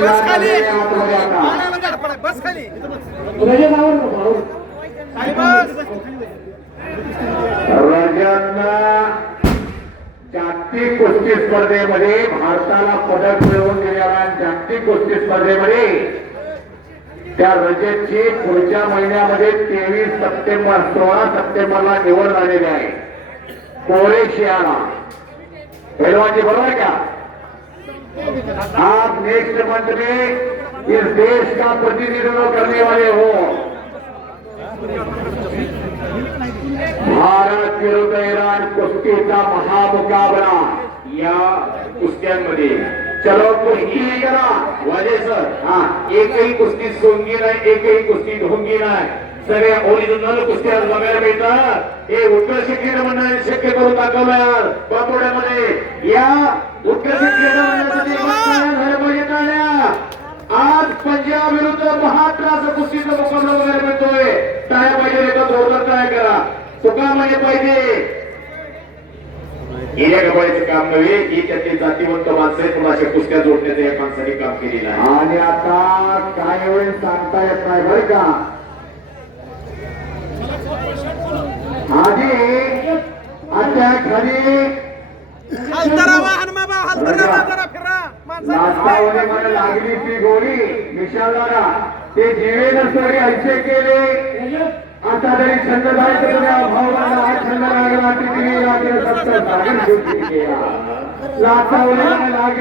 बस खाली बस खाली जागतिक कुस्ती स्पर्धेमध्ये भारताला पदक मिळवून दिलेल्या जागतिक कुस्ती स्पर्धेमध्ये त्या रजतची पुढच्या महिन्यामध्ये तेवीस सप्टेंबर सोळा सप्टेंबरला निवड झालेली आहे. कोरेशियाला. पहलवान जी बरोबर है क्या? आप नेक्स्ट मंथ में इस देश का प्रतिनिधित्व करने वाले हो। भारत विरुद्ध इराण कुस्तीचा महामुकाबला। या कुस्त्यांमध्ये चलो, कुश्ती कुस्ती करा। वाजे सर हाँ हा एकही कुस्ती सोंगी नाही एकही कुस्ती ढोंगी नाही सगळ्या ओरिजिनल कुस्त्या बघायला मिळतात हे उत्कर्ष क्रीडा मंडळाने शक्य करून दाखवलं बापुड्यामध्ये या उत्कर्ष क्रीडा मंडळासाठी पाहिजे टाळ्या. आज पंजाब विरुद्ध महाराष्ट्र कुस्तीचा मुकाबला बघायला मिळतोय. टाळ्या पाहिजे एका जोरदार टाळ्या करा. तुका म्हणजे पाहिजे. हिऱ्या गबाळीचं काम नव्हे ही त्यातली जातीवंत माणसं म्हणून अशा कुस्त्या जोडण्याचं या माणसाने काम केलेलं आहे. आणि आता काय होईल सांगता येत नाही बरं का? आधी आता खाली. हलतरावा हनुमाबा हलतरावा जरा फिरा. नाचतावणे माणसाने मला लागली ती गोळी. विशालदारा ते जीवे नसणारे ऐसे केले. आता जरी छंद जायचं तुझ्या भावाला हा छंद लागला. तिथे सत्तर केला. लागली